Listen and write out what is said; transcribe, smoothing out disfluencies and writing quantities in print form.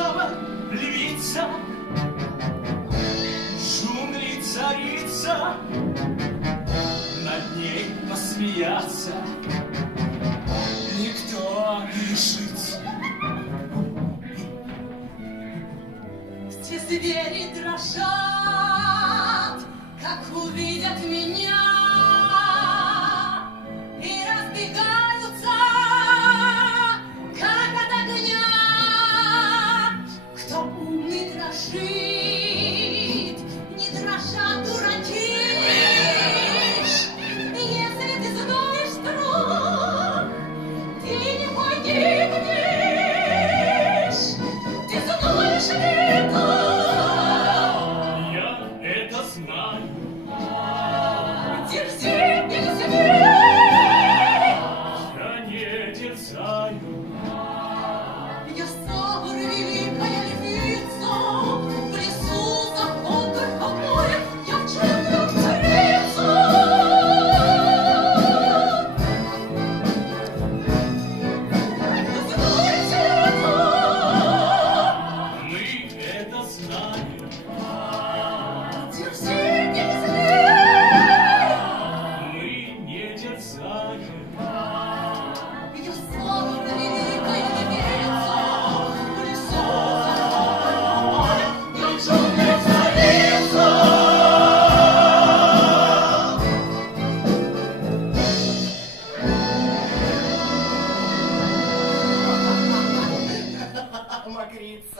солнцем львица, джунгли царица, над ней посмеяться никто не решится. Все звери дрожат, как увидят меня, и разбегаются, как от огня. Кто умный дрожит, не дрожат дураки. Если ты знаешь, друг, ты не погибнешь. Ты знаешь, лето. Я это знаю. Дерзи, не смей! Я не дерзаю. Я Савр, великая львица, в лесу закопан покоя, я в черную царицу. Знаете это? Мы это знаем. Дерзи, не смей! Мы не дерзаем. Я Савр, великая львица, в лесу закопан покоя, я в черную царицу. Мокрица.